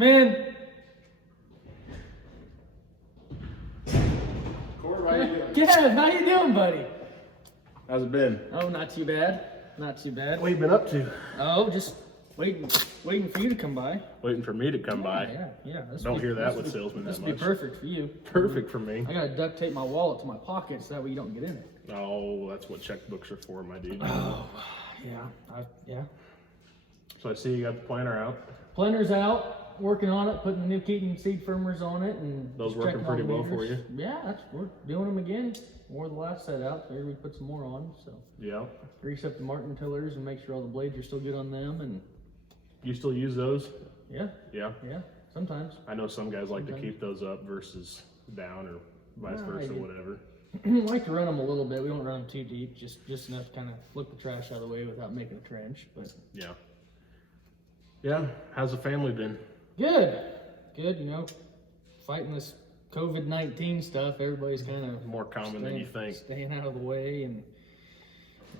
Come in. Corey, how you doing? Kev, how you doing, buddy? How's it been? Oh, not too bad. Not too bad. What have you been up to? Oh, just waiting for you to come by. Waiting for me to come by. Yeah. Don't hear that with salesmen that This much. would be perfect for you. Perfect for me. I gotta duct tape my wallet to my pocket so that way you don't get in it. Oh, that's what checkbooks are for, my dude. Oh, yeah. So I see you got the planner out. Planner's out. Working on it, putting the new Keaton seed firmers on it, and Those just working checking all pretty the well for meters. you? Yeah, we're doing them again. Wore the last set out. Figured we put some more on. So Yeah. grease up the Martin tillers and make sure all the blades are still good on them. And You still use those? yeah, Yeah. sometimes. I know some guys like to Sometimes. keep those up versus down or vice I versa, do. whatever. We like to run them a little bit. We don't run them too deep, just enough to kind of flip the trash out of the way without making a trench. But Yeah. Yeah. How's the family been? good. You know, fighting this COVID-19 stuff. Everybody's kind of More common than you think. Staying out of the way, and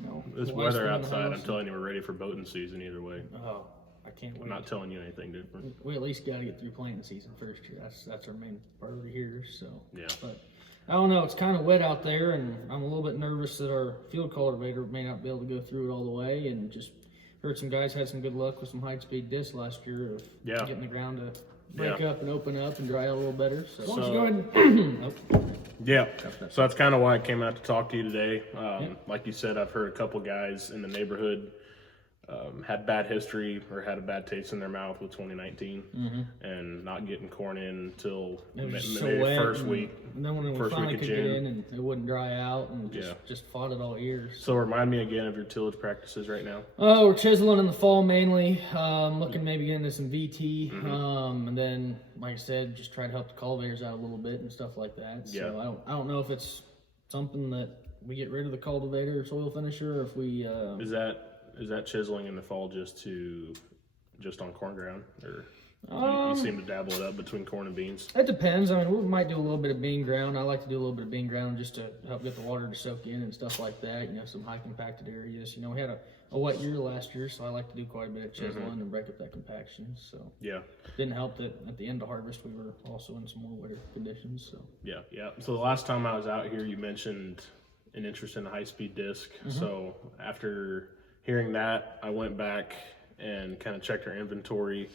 you know, This the wife's weather been in the outside, I'm house. telling you, we're ready for boating season either way. Oh, I can't wait. I'm not telling you anything different. We at least got to get through planting season first year. That's our main priority here. So Yeah. But I don't know. It's kind of wet out there, and I'm a little bit nervous that our field cultivator may not be able to go through it all the way. And just heard some guys had some good luck with some high-speed discs last year of Yeah. getting the ground to break Yeah. up and open up and dry out a little better. So, why don't So- you go ahead and nope. Yeah, so that's kind of why I came out to talk to you today. Like you said, I've heard a couple guys in the neighborhood had bad history or had a bad taste in their mouth with 2019 and not getting corn in until It was just maybe so wet, first and week. then when we first finally week of could get June. in, and it wouldn't dry out, and Yeah. just fought it all year. So remind me again of your tillage practices right now. Oh, we're chiseling in the fall mainly. Looking maybe get into some VT, and then like I said, just try to help the cultivators out a little bit and stuff like that. So Yeah. I don't know if it's something that we get rid of the cultivator or soil finisher, or if we Is that chiseling in the fall just on corn ground, or you seem to dabble it up between corn and beans? It depends. I mean, we might do a little bit of bean ground. I like to do a little bit of bean ground just to help get the water to soak in and stuff like that. You know, some high compacted areas. You know, we had a wet year last year, so I like to do quite a bit of chiseling and break up that compaction. So Yeah. didn't help that at the end of harvest we were also in some more wetter conditions. So Yeah. So the last time I was out here, you mentioned an interest in a high-speed disc. So after hearing that, I went back and kind of checked our inventory,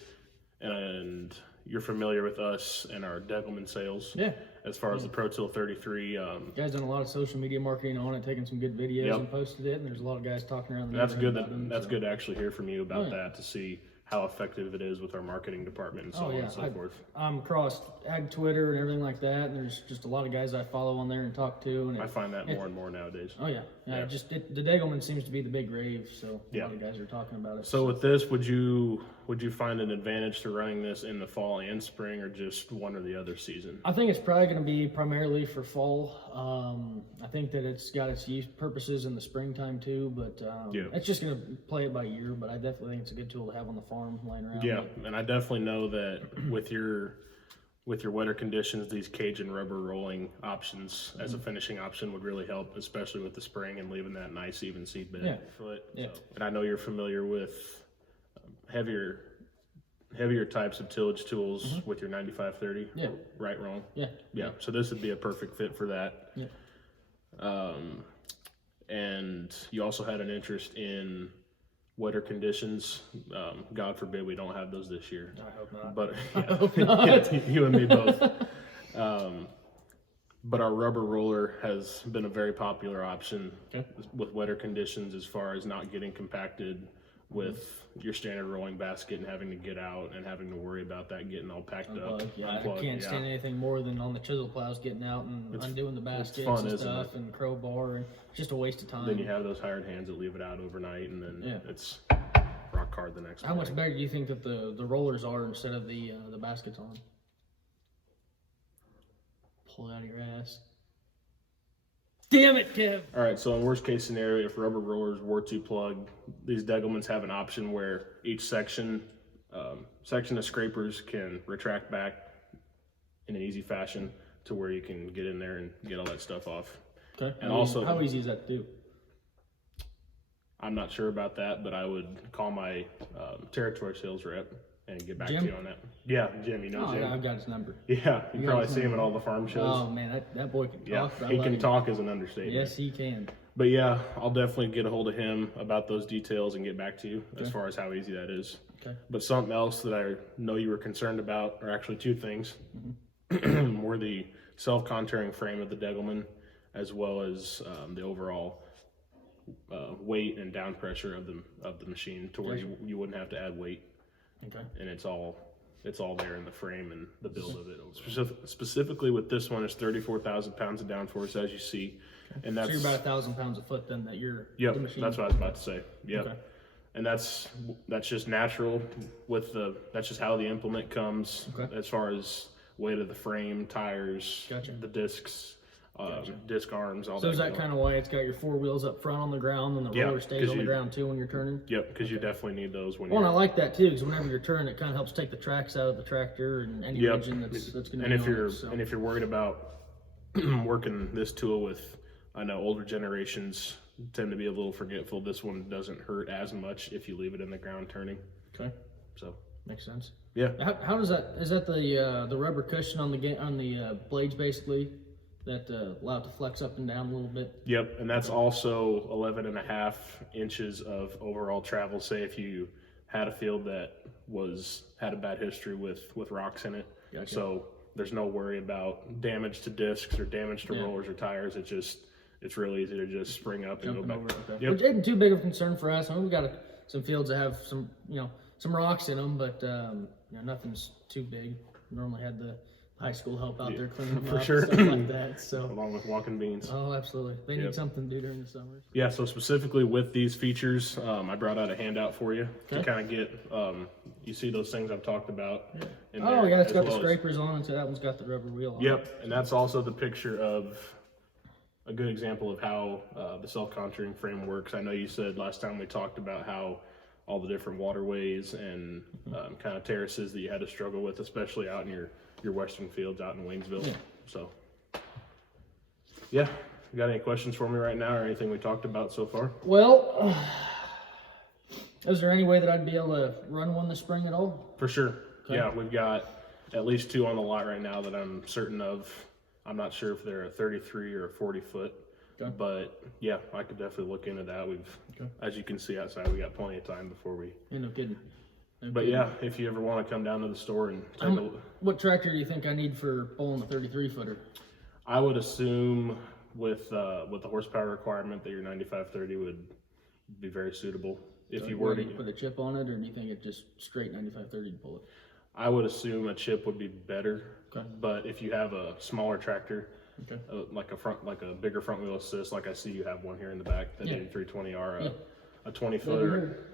and you're familiar with us and our Degelman sales. yeah. As far as the Pro Till 33, Guys done a lot of social media marketing on it, taking some good videos Yep. and posted it, and there's a lot of guys talking around the that's good. neighborhood about them, That's so. good to actually hear from you about Oh, yeah. that, to see how effective it is with our marketing department and so Oh, on yeah. and so forth. I'm across ag Twitter and everything like that, and there's just a lot of guys I follow on there and talk to, and I find that more and more nowadays. oh yeah, Yeah. the Degelman seems to be the big rave, so a Yeah. lot of guys are talking about it. So with this, would you find an advantage to running this in the fall and spring, or just one or the other season? I think it's probably going to be primarily for fall. I think that it's got its use purposes in the springtime too, but Yeah. it's just going to play it by ear. But I definitely think it's a good tool to have on the farm laying around. Yeah, and I definitely know that with your wetter conditions, these Cajun rubber rolling options as a finishing option would really help, especially with the spring and leaving that nice even seed bed Yeah. foot. Yeah. And I know you're familiar with heavier types of tillage tools with your 9530. Yeah. Right, wrong. Yeah. So this would be a perfect fit for that. Yeah. And you also had an interest in wetter conditions. God forbid we don't have those this year. I hope not. But hope not. yeah, you and me both. But our rubber roller has been a very popular option with wetter conditions, as far as not getting compacted with your standard rolling basket and having to get out and having to worry about that getting all packed up. Yeah, I can't stand anything more than on the chisel plows getting out and undoing the baskets fun, and isn't stuff and crowbar, and it's just a waste of time. Then you have those hired hands that leave it out overnight, and then it's rock hard the next How morning. much better do you think that the rollers are instead of the baskets on? Pull it out of your ass. Damn it, Kev! All right, so in worst case scenario, if rubber rollers were to plug, these Degelmans have an option where each section of scrapers can retract back in an easy fashion to where you can get in there and get all that stuff off. Okay. And also, how easy is that to do? I'm not sure about that, but I would call my territory sales rep and get back Jim? to you on that. Yeah, Jim, you know Oh, Jim? yeah, I've got his number. Yeah, you got probably his see him at number. all the farm shows. Oh man, that boy can Yeah, talk. I he love can him. talk as an understatement. Yes, he can. But yeah, I'll definitely get a hold of him about those details and get back to you as far as how easy that is. Okay. But something else that I know you were concerned about, or actually two things, were the self-contouring frame of the Degelman, as well as the overall weight and down pressure of the machine, to where you wouldn't have to add weight. Okay. And it's all there in the frame and the build of it. Specifically with this one, it's 34,000 pounds of downforce, as you see. Okay. And that's, so you're about 1,000 pounds a foot then that you're yep, the machine. that's what I was about to say. Yep. Okay. And that's just natural with that's just how the implement comes, as far as weight of the frame, tires, the discs, disc arms, all that. So is that kind of why it's got your 4 wheels up front on the ground and the roller stays on the ground too when you're turning? Yep, because you definitely need those when Well, you're... and I like that too, because whenever you're turning, it kind of helps take the tracks out of the tractor and any engine that's going to be on it. So. And if you're worried about working this tool with, I know older generations tend to be a little forgetful, this one doesn't hurt as much if you leave it in the ground turning. Okay. So makes sense. Yeah. How does that, is that the rubber cushion on the blades basically that allow it to flex up and down a little bit? Yep, and that's also 11.5 inches of overall travel. Say if you had a field that had a bad history with rocks in it. Gotcha. So there's no worry about damage to discs or damage to rollers or tires. It's really easy to just spring up and go back. Yep. Which isn't too big of a concern for us. I mean, we've got some fields that have some rocks in them, but nothing's too big. Normally had the high school help out there cleaning them for up sure. and stuff like that. So along with walking beans. Oh, absolutely. They need something to do during the summer. Yeah, so specifically with these features, I brought out a handout for you to kind of get, you see those things I've talked about. In there, yeah, it's got the scrapers on it, so that one's got the rubber wheel on it. Yep, and that's also the picture of a good example of how the self-contouring frame works. I know you said last time we talked about how all the different waterways and kind of terraces that you had to struggle with, especially out in your western fields out in Waynesville. So yeah, you got any questions for me right now or anything we talked about so far? Well, is there any way that I'd be able to run one this spring at all? For sure. Yeah, we've got at least 2 on the lot right now that I'm certain of. I'm not sure if they're a 33 or a 40 foot, but yeah, I could definitely look into that. As you can see outside, we got plenty of time before we. No kidding. But yeah, if you ever want to come down to the store and take a look. What tractor do you think I need for pulling a 33 footer? I would assume with the horsepower requirement that your 9530 would be very suitable. If you were to put a chip on it, or do you think it just straight 9530 to pull it? I would assume a chip would be better. But if you have a smaller tractor, like a bigger front wheel assist, like I see you have one here in the back, that 8320R, a 20 footer,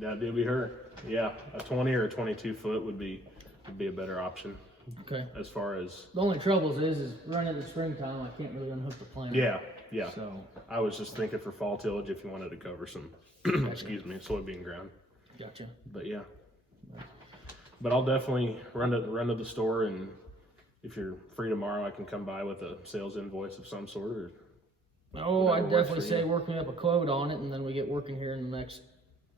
that would be her. Yeah, a 20 or a 22 foot would be a better option. Okay. As far as the only trouble is running in the springtime, I can't really unhook the plant. Yeah. So I was just thinking for fall tillage if you wanted to cover some, excuse me, soybean ground. Gotcha. But yeah. But I'll definitely run to the store, and if you're free tomorrow, I can come by with a sales invoice of some sort. I'd definitely say work me up a quote on it, and then we get working here in the next,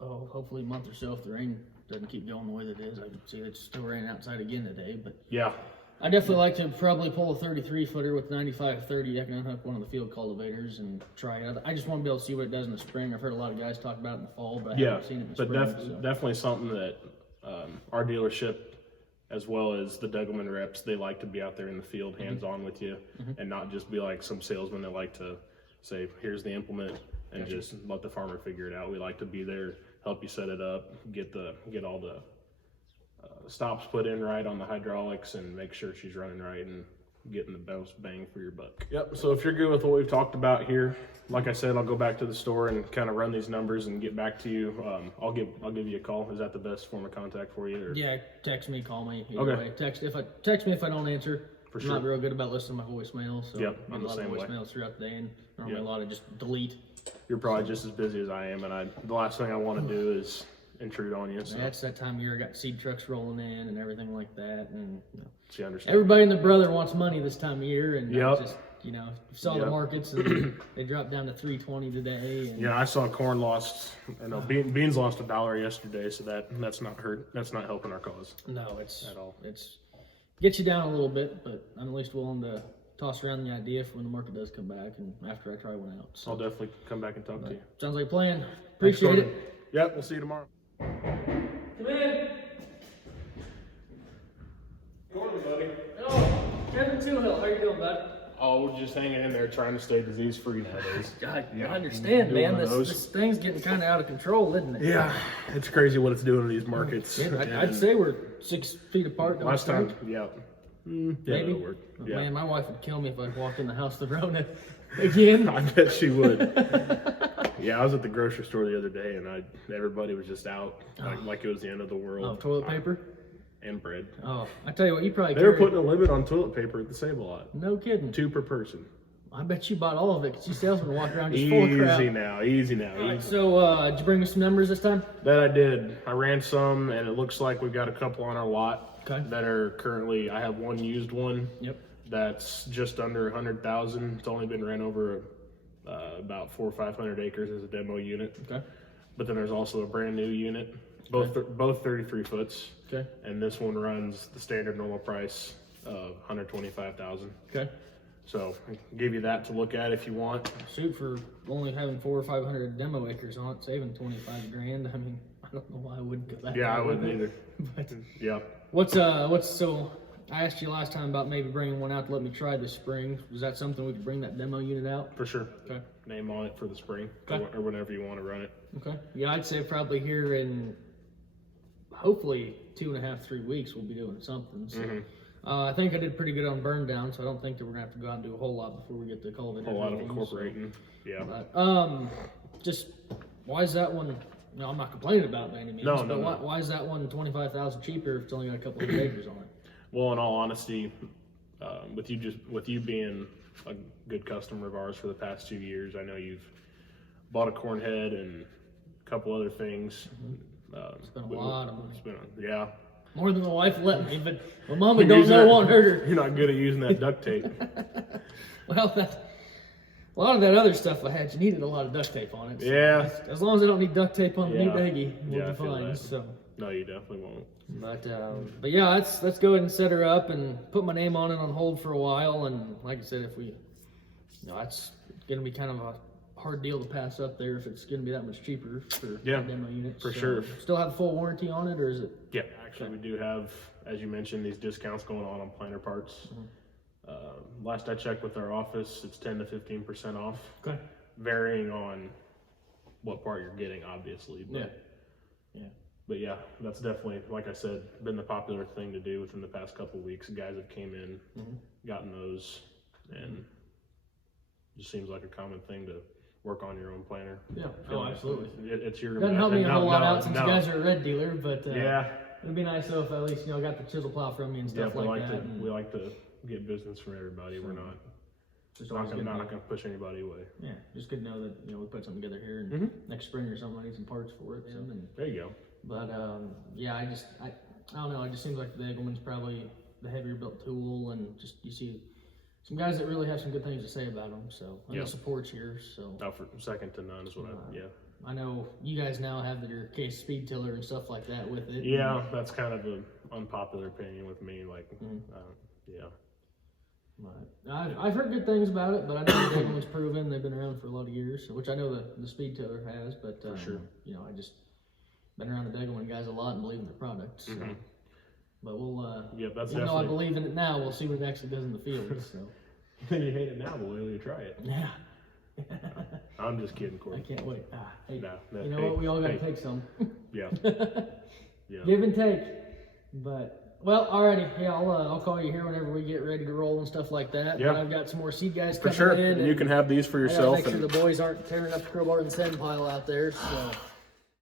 hopefully a month or so if the rain doesn't keep going the way that it is. I can see it's still raining outside again today, but yeah. I definitely like to probably pull a 33 footer with 9530. I can unhook one of the field cultivators and try it. I just want to be able to see what it does in the spring. I've heard a lot of guys talk about it in the fall, but I haven't seen it in the spring. Definitely something that our dealership, as well as the Degelman reps, they like to be out there in the field, hands-on with you, and not just be like some salesman that like to say, here's the implement, and just let the farmer figure it out. We like to be there, help you set it up, get all the stops put in right on the hydraulics, and make sure she's running right and getting the most bang for your buck. Yep, so if you're good with what we've talked about here, like I said, I'll go back to the store and kind of run these numbers and get back to you. I'll give you a call. Is that the best form of contact for you? Or? Yeah, text me, call me. Either way. Text me if I don't answer. I'm not real good about listening to my voicemail, so I'm a lot of voicemails way throughout the day, and normally a lot of just delete. You're probably just as busy as I am, and the last thing I want to do is intrude on you. So. That's that time of year. I got seed trucks rolling in and everything like that, and so you understand. Everybody and their brother wants money this time of year, and you know, you saw the markets and they dropped down to 320 today. And Yeah, I saw corn lost, or no, beans lost $1 yesterday, so that's not helping our cause. No, it's at all. It's gets you down a little bit, but I'm at least willing to toss around the idea for when the market does come back and after I try one out. So I'll definitely come back and talk to you. sounds like a plan. Appreciate it. Yep, we'll see you tomorrow. Come in. Good morning, buddy. Oh, Kevin Toohill, how you doing, bud? Oh, we're just hanging in there trying to stay disease-free nowadays. I understand, man. Doing those. This thing's getting kind of out of control, isn't it? Yeah, it's crazy what it's doing to these markets. Yeah, I'd say we're 6 feet apart. Last time, yeah. Maybe. That'll work. Oh, Yeah. man, my wife would kill me if I walked in the house with the Rona again. I bet she would. Yeah, I was at the grocery store the other day, and everybody was just out, like it was the end of the world. Oh, toilet paper? And bread. Oh, I tell you what, you probably They were putting a limit on toilet paper at the Save-A-Lot. No kidding. 2 per person. I bet you bought all of it because you salesmen walk around just full of crap. Easy now. All right, so did you bring me some numbers this time? That I did. I ran some, and it looks like we've got a couple on our lot that are currently. I have one used one. Yep. That's just under 100,000. It's only been ran over about 400 or 500 acres as a demo unit. Okay. But then there's also a brand new unit, both 33 foots. Okay. And this one runs the standard normal price of 125,000. Okay. So I can give you that to look at if you want. Shoot, for only having 400 or 500 demo acres on it, saving 25 grand. I mean, I don't know why I wouldn't go that. Yeah, high I wouldn't with it. either. But Yeah. what's so? I asked you last time about maybe bringing one out to let me try this spring. Is that something we could bring that demo unit out? For sure. Okay. Name on it for the spring Okay. or whenever you want to run it. Okay. Yeah, I'd say probably here in hopefully 2.5, 3 weeks we'll be doing something. So. I think I did pretty good on burn down, so I don't think that we're gonna have to go out and do a whole lot before we get to cultivate. A whole lot of incorporating. Yeah. But, just why is that one? No, I'm not complaining about it by any means. No. Why is that one 25,000 cheaper if it's only got a couple of acres on it? Well, in all honesty, with you being a good customer of ours for the past 2 years, I know you've bought a corn head and a couple other things. Spent a lot of money. Yeah. More than my wife let me, but my mama don't know won't hurt her. You're not good at using that duct tape. Well, a lot of that other stuff I had, you needed a lot of duct tape on it. So Yeah. As long as I don't need duct tape on the new Yeah. Deggy, we'll Yeah, I be feel fine. that. So. No, you definitely won't. But yeah, let's go ahead and set her up and put my name on it on hold for a while. And like I said, if we, that's gonna be kind of a hard deal to pass up there if it's gonna be that much cheaper for demo units. For sure. Still have full warranty on it, or is it? Yeah, actually, we do have, as you mentioned, these discounts going on planter parts. Last I checked with our office, it's 10 to 15% off. Okay. Varying on what part you're getting, obviously. But, But yeah, that's definitely, like I said, been the popular thing to do within the past couple of weeks. Guys have came in, gotten those, and it just seems like a common thing to work on your own planter. Yeah. Oh, absolutely. It's your. Doesn't help me a whole lot out since you guys are a red dealer, but yeah, it'd be nice though if at least got the chisel plow from me and stuff like that. We like to get business from everybody. We're not gonna push anybody away. Yeah, just good to know that we put something together here, and next spring or something I need some parts for it. So there you go. But yeah, I don't know. It just seems like the Degelman's probably the heavier built tool, and just you see some guys that really have some good things to say about them. So and the support's here. So for second to none is what I know you guys now have your case speed tiller and stuff like that with it. Yeah, that's kind of an unpopular opinion with me. Like, I've heard good things about it, but I know the Degelman's proven. They've been around for a lot of years, which I know the speed tiller has. But for sure, I just been around the Degelman guys a lot and believe in their product. So. But we'll, that's even though I believe in it now, we'll see what it actually does in the field. So. You hate it now, but wait till you try it. Yeah. I'm just kidding, Corey. I can't wait. Hey, no, you know what? We all got to take some. Yeah. Give and take. But, well, alrighty. Yeah, I'll call you here whenever we get ready to roll and stuff like that. Yeah. But I've got some more seed guys for coming sure. in. And you can have these for yourself. I gotta make sure the boys aren't tearing up the crowbar and sand pile out there. So.